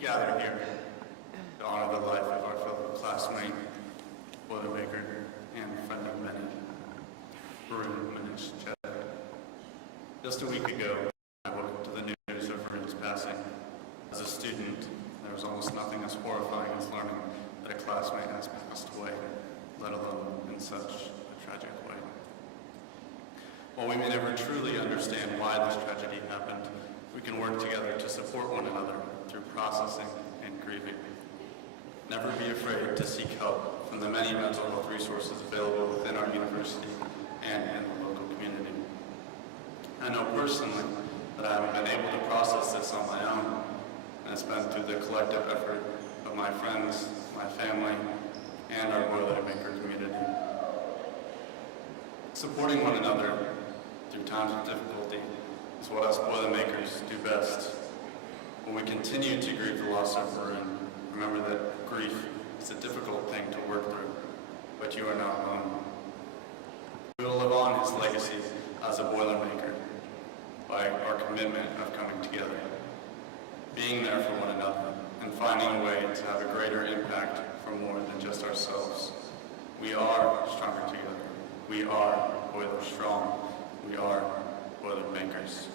gather here to honor the life of our fellow classmate, Boilermaker, and friend of many, Varun Manish Chet. Just a week ago, I woke to the news of Varun's passing. As a student, there was almost nothing as horrifying as learning that a classmate has passed away, let alone in such a tragic way. While we may never truly understand why this tragedy happened, we can work together to support one another through processing and grieving. Never be afraid to seek help from the many mental health resources available within our university and in the local community. I know personally that I haven't been able to process this on my own, and it's been through the collective effort of my friends, my family, and our Boilermaker community. Supporting one another through times of difficulty is what us Boilermakers do best. When we continue to grieve the loss of Varun, remember that grief is a difficult thing to work through, but you are not alone. We will live on his legacy as a Boilermaker by our commitment of coming together, being there for one another, and finding a way to have a greater impact for more than just ourselves. We are stronger together. We are Boiler Strong. We are Boilermakers.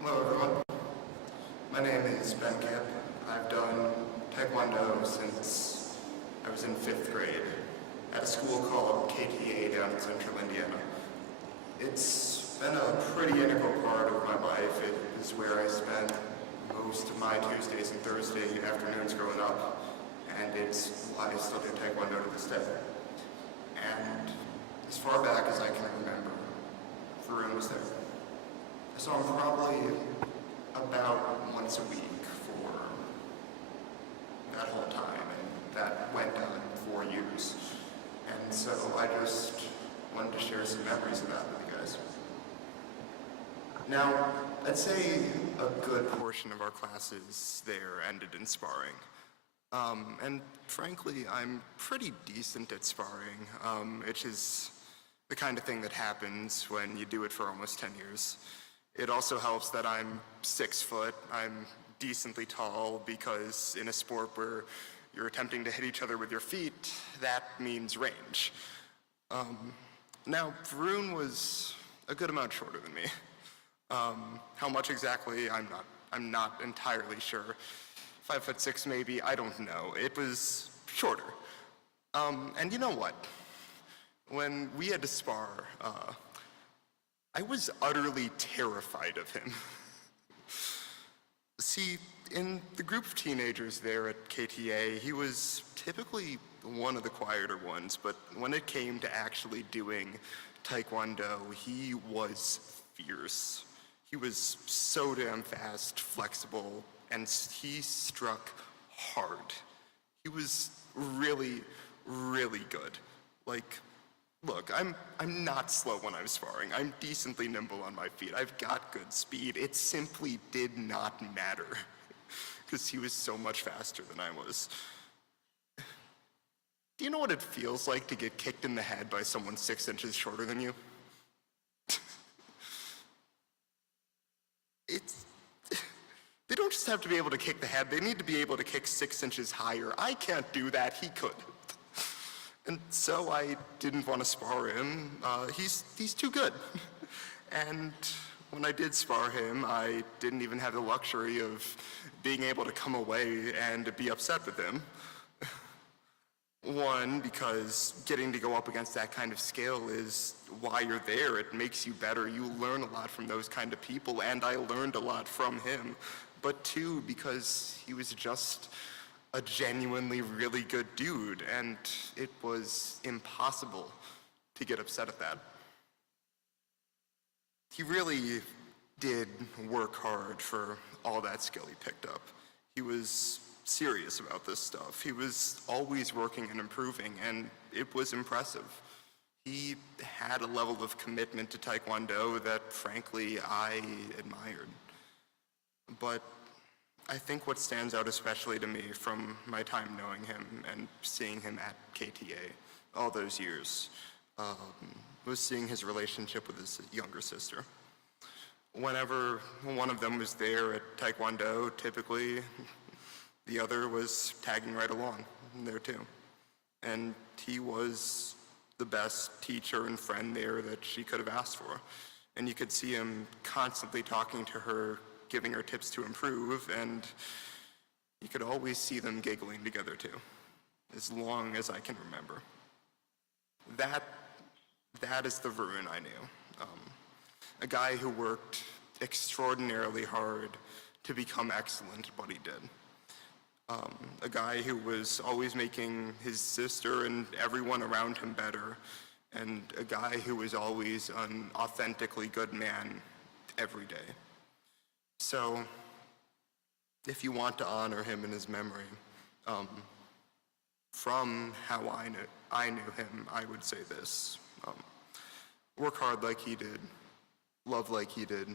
Hello everyone, my name is Ben Kipp. I've done Taekwondo since I was in 5th grade at a school called KTA down in central Indiana. It's been a pretty integral part of my life. It is where I spent most of my Tuesdays and Thursday afternoons growing up, and it's why I still do Taekwondo to this day. And as far back as I can remember, Varun was there. I saw him probably about once a week for that whole time, and that went on 4 years. And so I just wanted to share some memories of that with you guys. Now, I'd say a good portion of our classes there ended in sparring. And frankly, I'm pretty decent at sparring, which is the kind of thing that happens when you do it for almost 10 years. It also helps that I'm 6 foot. I'm decently tall because in a sport where you're attempting to hit each other with your feet, that means range. Now, Varun was a good amount shorter than me. How much exactly, I'm not entirely sure. 5'6" maybe, I don't know. It was shorter. And you know what? When we had to spar, I was utterly terrified of him. See, in the group of teenagers there at KTA, he was typically one of the quieter ones, but when it came to actually doing Taekwondo, he was fierce. He was so damn fast, flexible, and he struck hard. He was really, really good. Like, look, I'm not slow when I'm sparring. I'm decently nimble on my feet. I've got good speed. It simply did not matter because he was so much faster than I was. Do you know what it feels like to get kicked in the head by someone 6 inches shorter than you? They don't just have to be able to kick the head, they need to be able to kick 6 inches higher. I can't do that, he could. And so I didn't want to spar him. He's too good. And when I did spar him, I didn't even have the luxury of being able to come away and be upset with him. One, because getting to go up against that kind of skill is why you're there. It makes you better. You learn a lot from those kind of people, and I learned a lot from him. But two, because he was just a genuinely really good dude, and it was impossible to get upset at that. He really did work hard for all that skill he picked up. He was serious about this stuff. He was always working and improving, and it was impressive. He had a level of commitment to Taekwondo that, frankly, I admired. But I think what stands out especially to me from my time knowing him and seeing him at KTA all those years was seeing his relationship with his younger sister. Whenever one of them was there at Taekwondo, typically the other was tagging right along there too. And he was the best teacher and friend there that she could have asked for. And you could see him constantly talking to her, giving her tips to improve, and you could always see them giggling together too, as long as I can remember. That is the Varun I knew. A guy who worked extraordinarily hard to become excellent at what he did. A guy who was always making his sister and everyone around him better, and a guy who was always an authentically good man every day. So, if you want to honor him in his memory, from how I knew him, I would say this. Work hard like he did, love like he did,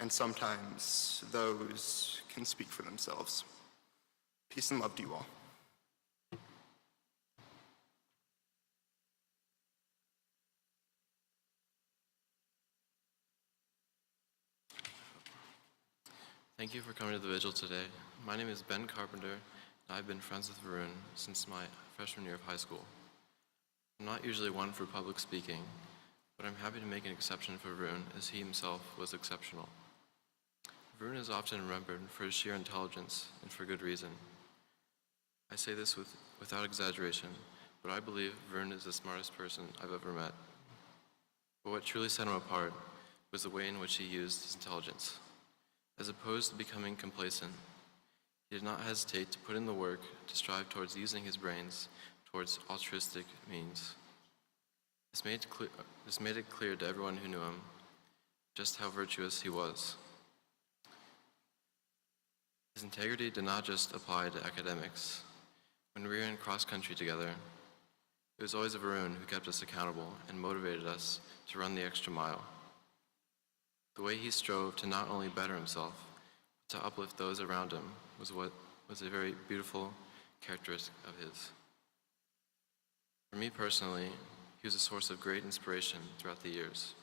and sometimes those can speak for themselves. Peace and love to you all. Thank you for coming to the vigil today. My name is Ben Carpenter, and I've been friends with Varun since my freshman year of high school. I'm not usually one for public speaking, but I'm happy to make an exception for Varun, as he himself was exceptional. Varun is often remembered for his sheer intelligence, and for good reason. I say this without exaggeration, but I believe Varun is the smartest person I've ever met. But what truly set him apart was the way in which he used his intelligence. As opposed to becoming complacent, he did not hesitate to put in the work to strive towards using his brains towards altruistic means. This made it clear to everyone who knew him just how virtuous he was. His integrity did not just apply to academics. When we were in cross-country together, it was always Varun who kept us accountable and motivated us to run the extra mile. The way he strove to not only better himself, but to uplift those around him was a very beautiful characteristic of his. For me personally, he was a source of great inspiration throughout the years.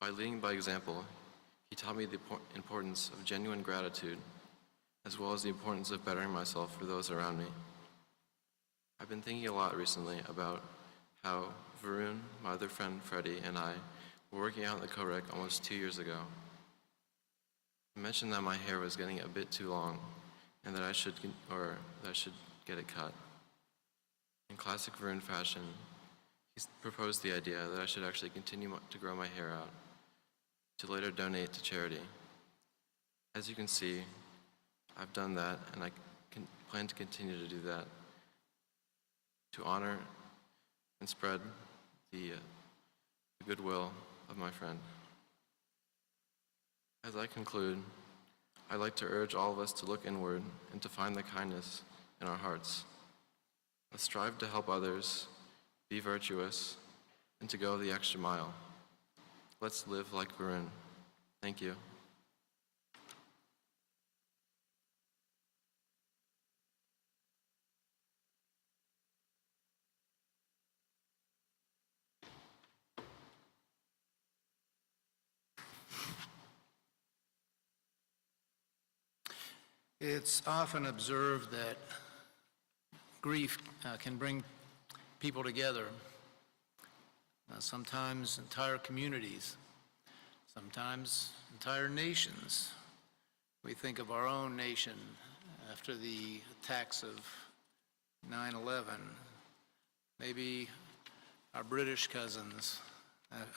By leading by example, he taught me the importance of genuine gratitude, as well as the importance of bettering myself for those around me. I've been thinking a lot recently about how Varun, my other friend Freddie, and I were working out in the co-rec almost 2 years ago. I mentioned that my hair was getting a bit too long and that I should get it cut. In classic Varun fashion, he proposed the idea that I should actually continue to grow my hair out to later donate to charity. As you can see, I've done that, and I plan to continue to do that to honor and spread the goodwill of my friend. As I conclude, I'd like to urge all of us to look inward and to find the kindness in our hearts. Let's strive to help others, be virtuous, and to go the extra mile. Let's live like Varun. Thank you. It's often observed that grief can bring people together, sometimes entire communities, sometimes entire nations. We think of our own nation after the attacks of 9/11, maybe our British cousins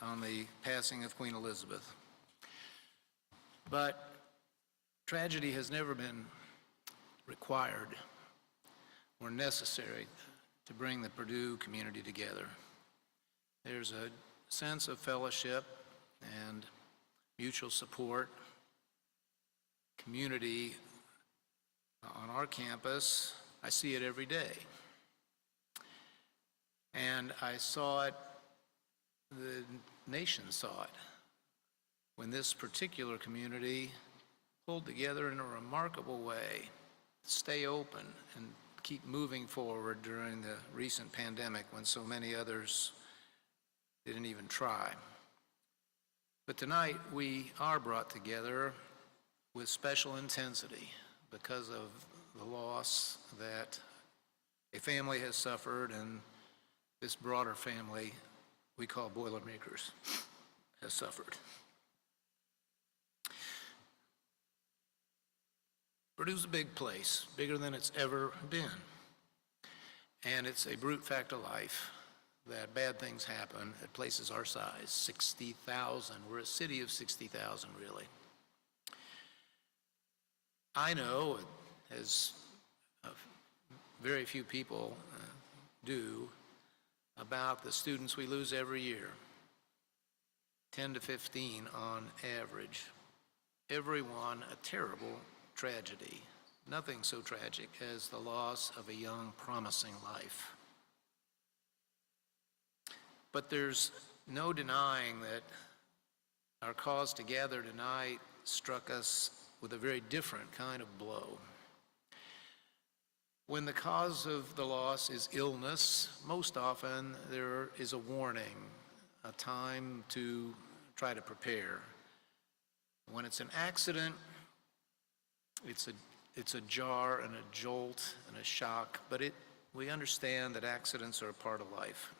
on the passing of Queen Elizabeth. But tragedy has never been required or necessary to bring the Purdue community together. There's a sense of fellowship and mutual support, community on our campus. I see it every day. And I saw it, the nation saw it, when this particular community pulled together in a remarkable way, stay open and keep moving forward during the recent pandemic when so many others didn't even try. But tonight we are brought together with special intensity because of the loss that a family has suffered, and this broader family we call Boilermakers has suffered. Purdue's a big place, bigger than it's ever been. And it's a brute fact of life that bad things happen at places our size, 60,000. We're a city of 60,000, really. I know, as very few people do, about the students we lose every year, 10 to 15 on average. Every one a terrible tragedy. Nothing so tragic as the loss of a young, promising life. But there's no denying that our cause to gather tonight struck us with a very different kind of blow. When the cause of the loss is illness, most often there is a warning, a time to try to prepare. When it's an accident, it's a jar and a jolt and a shock, but we understand that accidents are a part of life.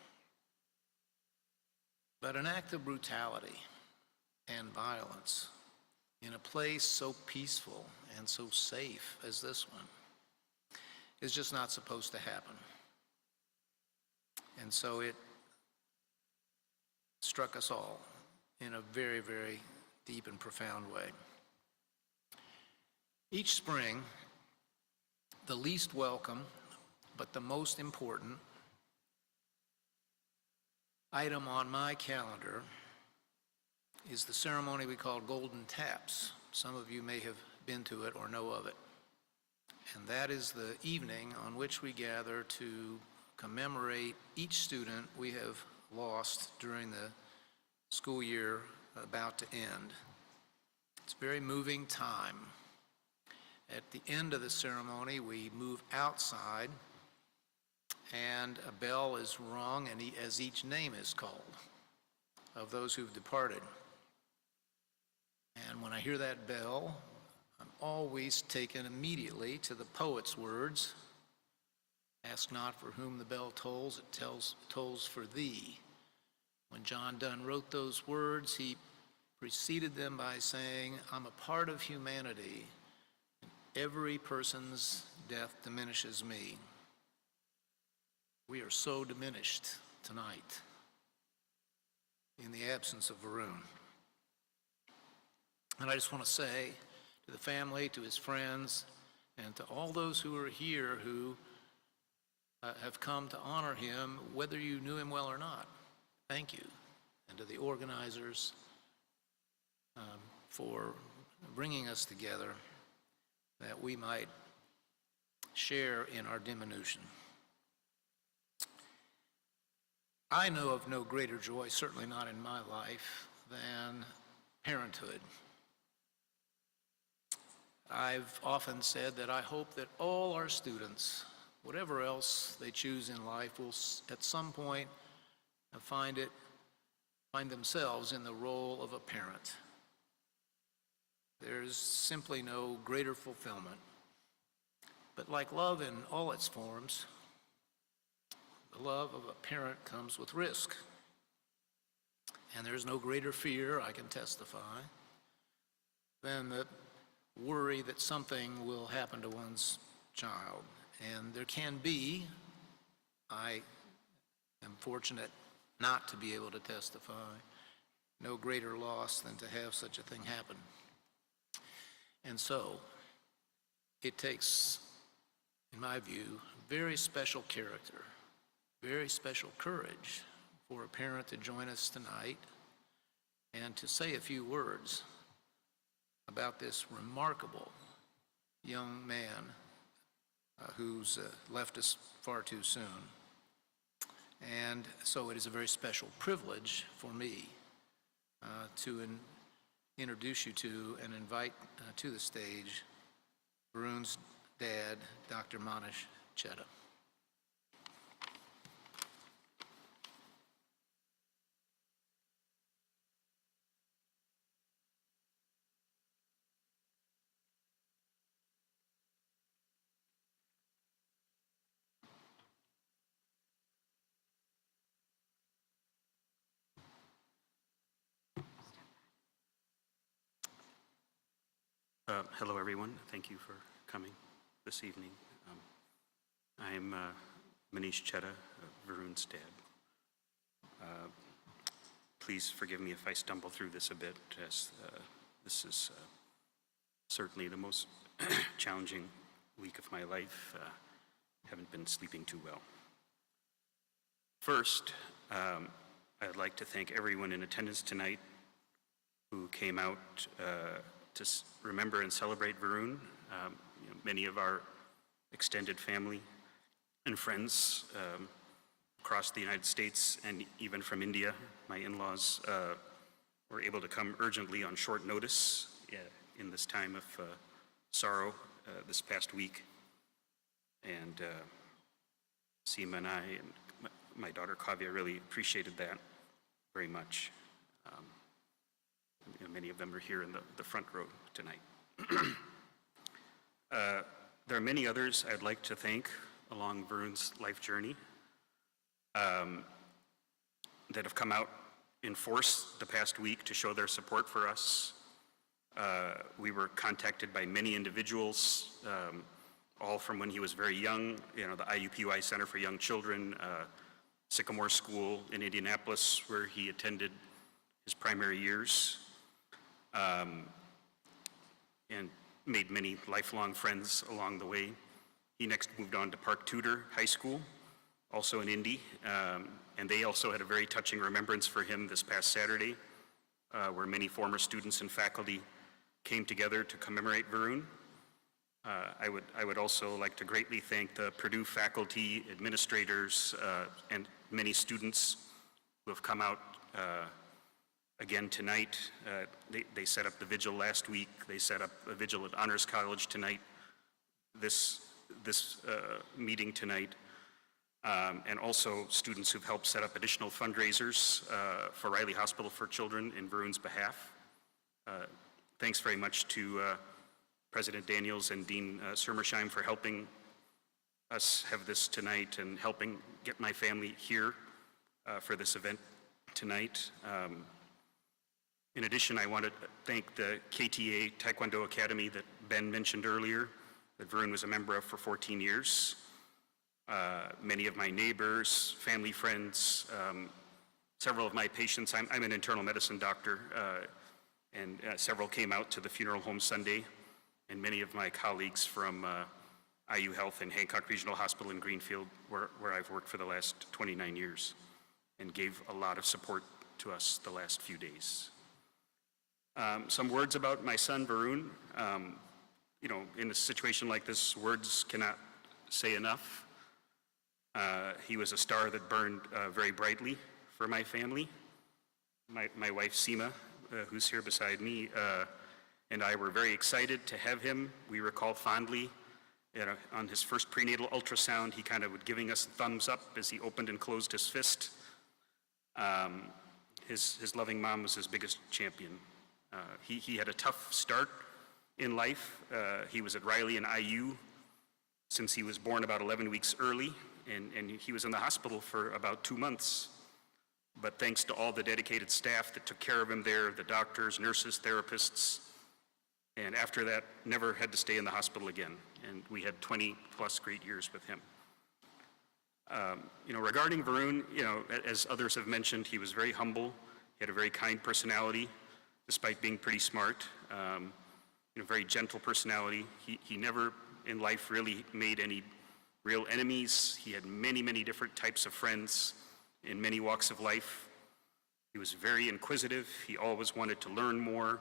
But an act of brutality and violence in a place so peaceful and so safe as this one is just not supposed to happen. And so it struck us all in a very, very deep and profound way. Each spring, the least welcome, but the most important item on my calendar is the ceremony we call Golden Taps. Some of you may have been to it or know of it. And that is the evening on which we gather to commemorate each student we have lost during the school year about to end. It's a very moving time. At the end of the ceremony, we move outside and a bell is rung as each name is called of those who've departed. And when I hear that bell, I'm always taken immediately to the poet's words, "Ask not for whom the bell tolls, it tolls for thee." When John Donne wrote those words, he preceded them by saying, "I'm a part of humanity, and every person's death diminishes me." We are so diminished tonight in the absence of Varun. And I just want to say to the family, to his friends, and to all those who are here who have come to honor him, whether you knew him well or not, thank you. And to the organizers for bringing us together that we might share in our diminution. I know of no greater joy, certainly not in my life, than parenthood. I've often said that I hope that all our students, whatever else they choose in life, will at some point find themselves in the role of a parent. There's simply no greater fulfillment. But like love in all its forms, the love of a parent comes with risk. And there's no greater fear, I can testify, than the worry that something will happen to one's child. And there can be, I am fortunate not to be able to testify, no greater loss than to have such a thing happen. And so, it takes, in my view, very special character, very special courage for a parent to join us tonight and to say a few words about this remarkable young man who's left us far too soon. And so it is a very special privilege for me to introduce you to and invite to the stage Varun's dad, Dr. Manish Chedda. Hello, everyone. Thank you for coming this evening. I'm Manish Chedda, Varun's dad. Please forgive me if I stumble through this a bit, as this is certainly the most challenging week of my life. Haven't been sleeping too well. First, I'd like to thank everyone in attendance tonight who came out to remember and celebrate Varun. Many of our extended family and friends across the United States and even from India, my in-laws, were able to come urgently on short notice in this time of sorrow this past week. And Seema and I and my daughter Kavya really appreciated that very much. Many of them are here in the front row tonight. There are many others I'd like to thank along Varun's life journey that have come out in force the past week to show their support for us. We were contacted by many individuals, all from when he was very young, the IUPUI Center for Young Children, Sycamore School in Indianapolis, where he attended his primary years, and made many lifelong friends along the way. He next moved on to Park Tudor High School, also in Indy, and they also had a very touching remembrance for him this past Saturday, where many former students and faculty came together to commemorate Varun. I would also like to greatly thank the Purdue faculty, administrators, and many students who have come out again tonight. They set up the vigil last week. They set up a vigil at Honors College tonight, this meeting tonight, and also students who've helped set up additional fundraisers for Riley Hospital for Children in Varun's behalf. Thanks very much to President Daniels and Dean Surmersheim for helping us have this tonight and helping get my family here for this event tonight. In addition, I want to thank the KTA Taekwondo Academy that Ben mentioned earlier, that Varun was a member of for 14 years. Many of my neighbors, family, friends, several of my patients. I'm an internal medicine doctor, and several came out to the funeral home Sunday, and many of my colleagues from IU Health and Hancock Regional Hospital in Greenfield, where I've worked for the last 29 years, and gave a lot of support to us the last few days. Some words about my son, Varun. In a situation like this, words cannot say enough. He was a star that burned very brightly for my family. My wife, Seema, who's here beside me, and I were very excited to have him. We recall fondly, on his first prenatal ultrasound, he kind of would giving us a thumbs up as he opened and closed his fist. His loving mom was his biggest champion. He had a tough start in life. He was at Riley and IU since he was born about 11 weeks early, and he was in the hospital for about 2 months. But thanks to all the dedicated staff that took care of him there, the doctors, nurses, therapists, and after that, never had to stay in the hospital again. And we had 20 plus great years with him. Regarding Varun, as others have mentioned, he was very humble. He had a very kind personality, despite being pretty smart. Very gentle personality. He never in life really made any real enemies. He had many, many different types of friends in many walks of life. He was very inquisitive. He always wanted to learn more.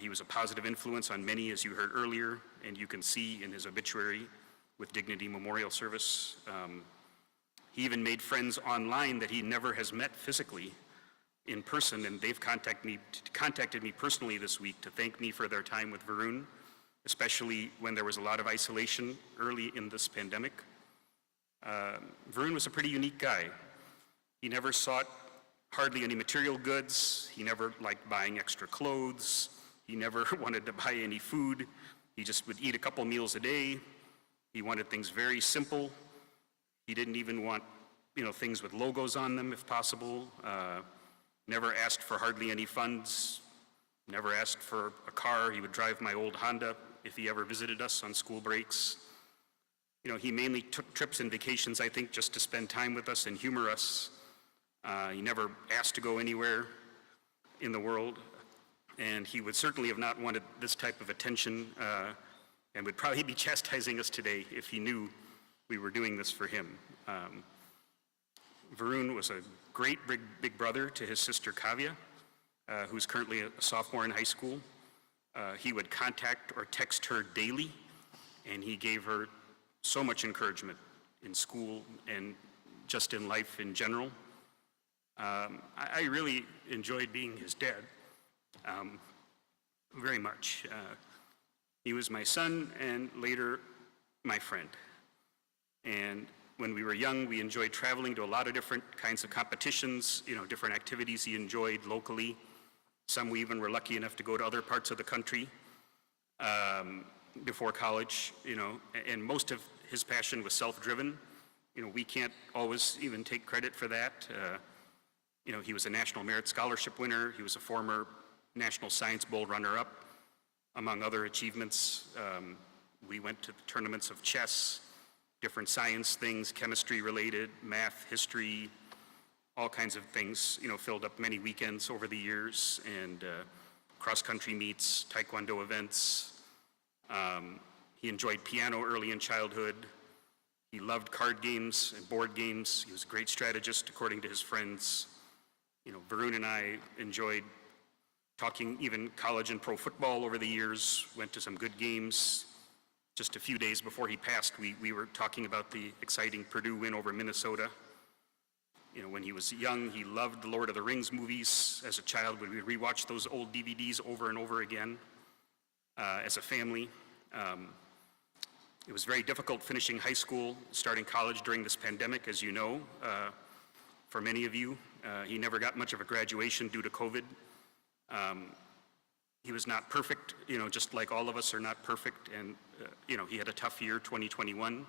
He was a positive influence on many, as you heard earlier, and you can see in his obituary with Dignity Memorial Service. He even made friends online that he never has met physically. in person, and they've contacted me personally this week to thank me for their time with Varun, especially when there was a lot of isolation early in this pandemic. Varun was a pretty unique guy. He never sought hardly any material goods. He never liked buying extra clothes. He never wanted to buy any food. He just would eat a couple meals a day. He wanted things very simple. He didn't even want, things with logos on them if possible. Never asked for hardly any funds. Never asked for a car. He would drive my old Honda if he ever visited us on school breaks. He mainly took trips and vacations, I think, just to spend time with us and humor us. He never asked to go anywhere in the world, and he would certainly have not wanted this type of attention, and would probably be chastising us today if he knew we were doing this for him. Varun was a great big brother to his sister Kavya, who's currently a sophomore in high school. He would contact or text her daily, and he gave her so much encouragement in school and just in life in general. I really enjoyed being his dad, very much. He was my son and later my friend. And when we were young, we enjoyed traveling to a lot of different kinds of competitions, different activities he enjoyed locally. Some we even were lucky enough to go to other parts of the country before college, and most of his passion was self-driven. We can't always even take credit for that. He was a National Merit Scholarship winner. He was a former National Science Bowl runner-up, among other achievements. We went to the tournaments of chess, different science things, chemistry related, math, history, all kinds of things, filled up many weekends over the years, and cross-country meets, taekwondo events. He enjoyed piano early in childhood. He loved card games and board games. He was a great strategist, according to his friends. Varun and I enjoyed talking even college and pro football over the years, went to some good games. Just a few days before he passed, we were talking about the exciting Purdue win over Minnesota. When he was young, he loved the Lord of the Rings movies. As a child, we would rewatch those old DVDs over and over again as a family. It was very difficult finishing high school, starting college during this pandemic, as you know, for many of you. He never got much of a graduation due to COVID. He was not perfect, just like all of us are not perfect, and he had a tough year, 2021,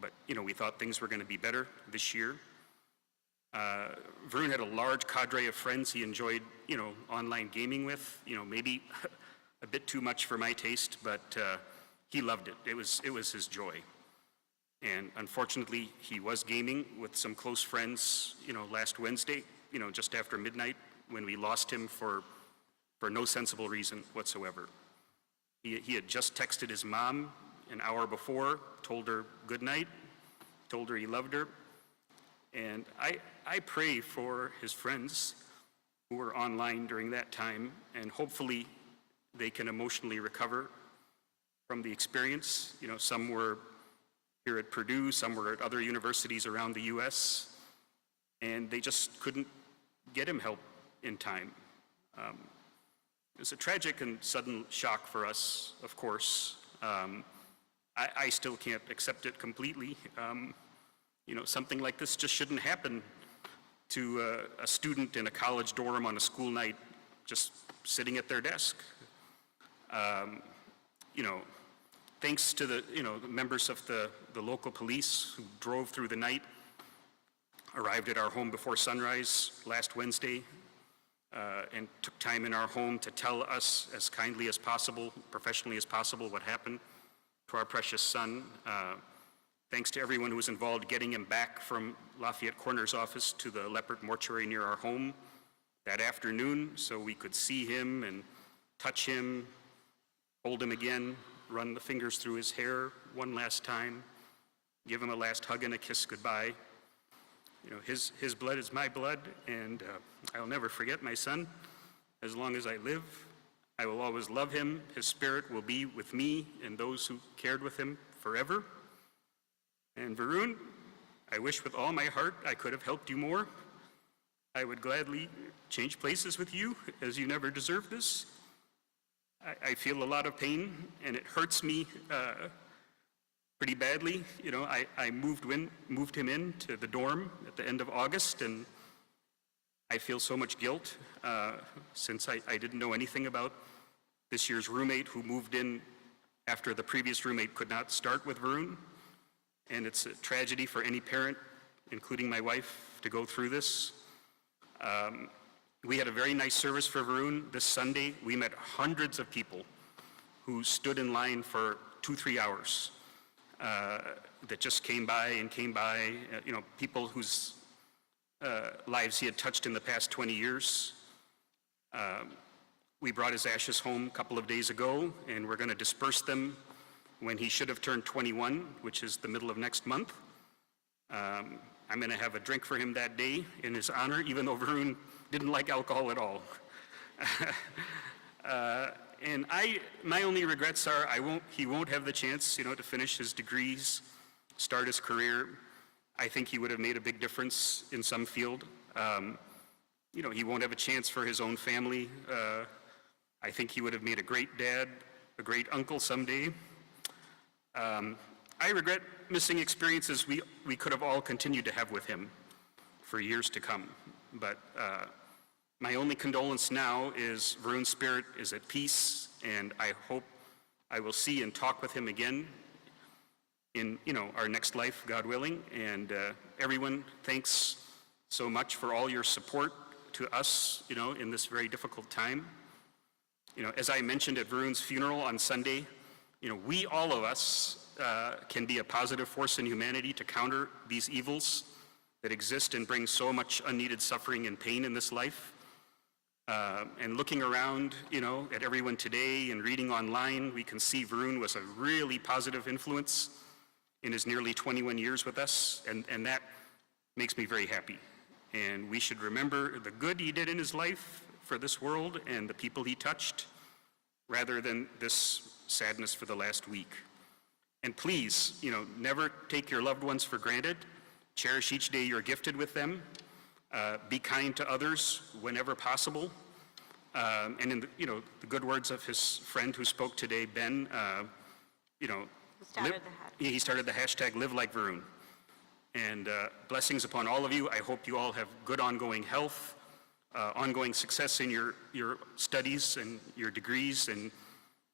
but we thought things were going to be better this year. Varun had a large cadre of friends he enjoyed, online gaming with, maybe a bit too much for my taste, but he loved it. It was his joy. And unfortunately, he was gaming with some close friends, last Wednesday, just after midnight, when we lost him for no sensible reason whatsoever. He had just texted his mom an hour before, told her good night, told her he loved her. And I pray for his friends who were online during that time, and hopefully they can emotionally recover from the experience. Some were here at Purdue, some were at other universities around the US, and they just couldn't get him help in time. It was a tragic and sudden shock for us, of course. I still can't accept it completely. Something like this just shouldn't happen to a student in a college dorm on a school night, just sitting at their desk. Thanks to the members of the local police who drove through the night, arrived at our home before sunrise last Wednesday, and took time in our home to tell us as kindly as possible, professionally as possible, what happened to our precious son. Thanks to everyone who was involved getting him back from Lafayette Coroner's office to the Leopard mortuary near our home that afternoon, so we could see him and touch him, hold him again, run the fingers through his hair one last time, give him a last hug and a kiss goodbye. His blood is my blood, and I'll never forget my son. As long as I live, I will always love him. His spirit will be with me and those who cared with him forever. And Varun, I wish with all my heart I could have helped you more. I would gladly change places with you, as you never deserved this. I feel a lot of pain, and it hurts me pretty badly. You know, I moved him into the dorm at the end of August, and I feel so much guilt since I didn't know anything about this year's roommate who moved in after the previous roommate could not start with Varun. And it's a tragedy for any parent, including my wife, to go through this. We had a very nice service for Varun this Sunday. We met hundreds of people who stood in line for 2-3 hours that just came by, you know, people whose lives he had touched in the past 20 years. We brought his ashes home a couple of days ago, and we're going to disperse them when he should have turned 21, which is the middle of next month. I'm going to have a drink for him that day in his honor, even though Varun didn't like alcohol at all. And my only regrets are he won't have the chance, you know, to finish his degrees, start his career. I think he would have made a big difference in some field. You know, he won't have a chance for his own family. I think he would have made a great dad, a great uncle someday. I regret missing experiences we could have all continued to have with him for years to come. But my only condolence now is Varun's spirit is at peace, and I hope I will see and talk with him again in, you know, our next life, God willing. And everyone, thanks so much for all your support to us, you know, in this very difficult time. You know, as I mentioned at Varun's funeral on Sunday, you know, we, all of us, can be a positive force in humanity to counter these evils that exist and bring so much unneeded suffering and pain in this life. And looking around, you know, at everyone today and reading online, we can see Varun was a really positive influence in his nearly 21 years with us, and that makes me very happy. And we should remember the good he did in his life for this world and the people he touched, rather than this sadness for the last week. And please, you know, never take your loved ones for granted. Cherish each day you're gifted with them. Be kind to others whenever possible. And in the, you know, the good words of his friend who spoke today, Ben, you know, he started the hashtag Live Like Varun. And blessings upon all of you. I hope you all have good ongoing health, ongoing success in your studies and your degrees and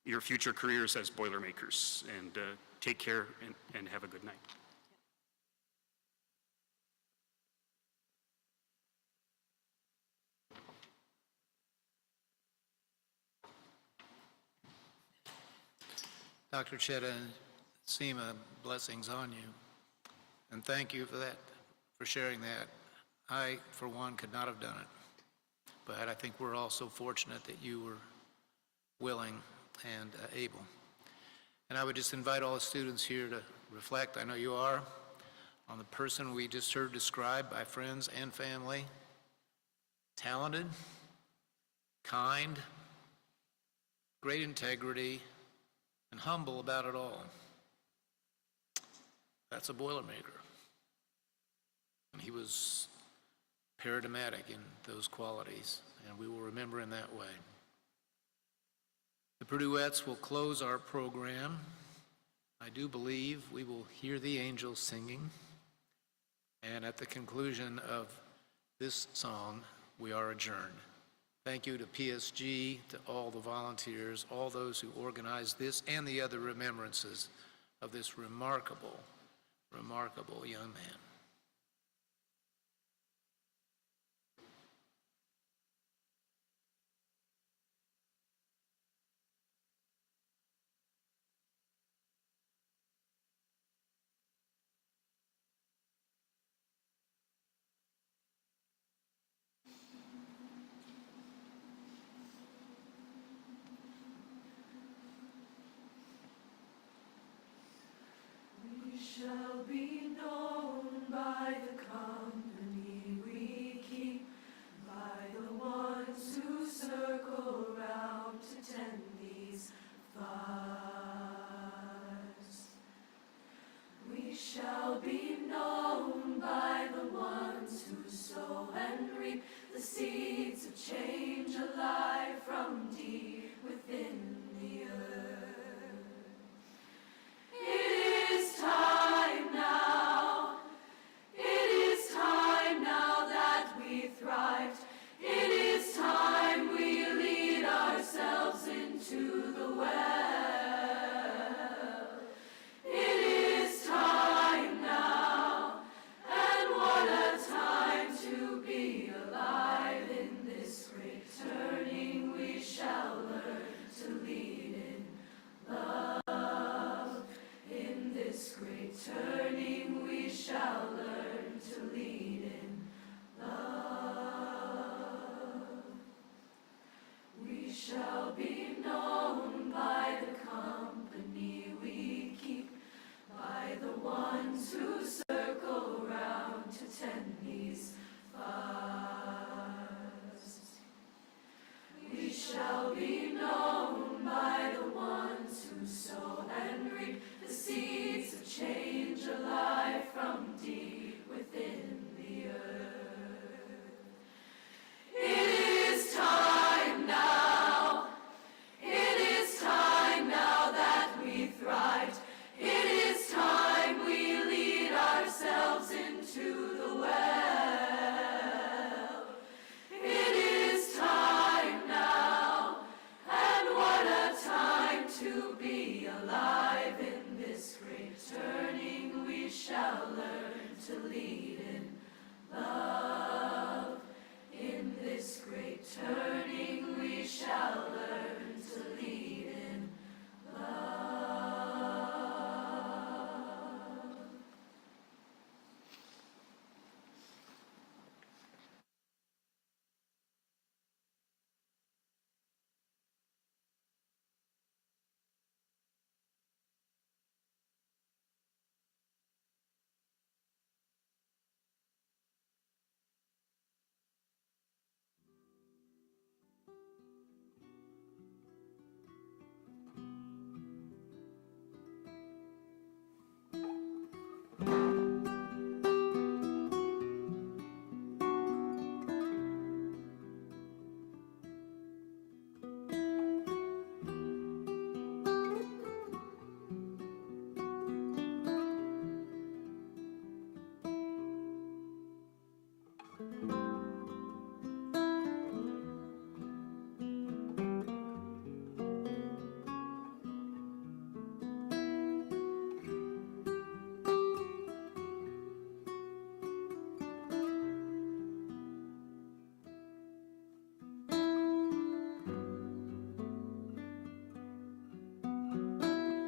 your future careers as Boilermakers. And take care and have a good night. Dr. Chetta, Seema, blessings on you. And thank you for that, for sharing that. I, for one, could not have done it. But I think we're all so fortunate that you were willing and able. And I would just invite all the students here to reflect, I know you are, on the person we just heard described by friends and family. Talented, kind, great integrity, and humble about it all. That's a Boilermaker. And he was paradigmatic in those qualities, and we will remember in that way. The Purduettes will close our program. I do believe we will hear the angels singing, and at the conclusion of this song, we are adjourned. Thank you to PSG, to all the volunteers, all those who organized this and the other remembrances of this remarkable, remarkable young man. Shall be known fly from dear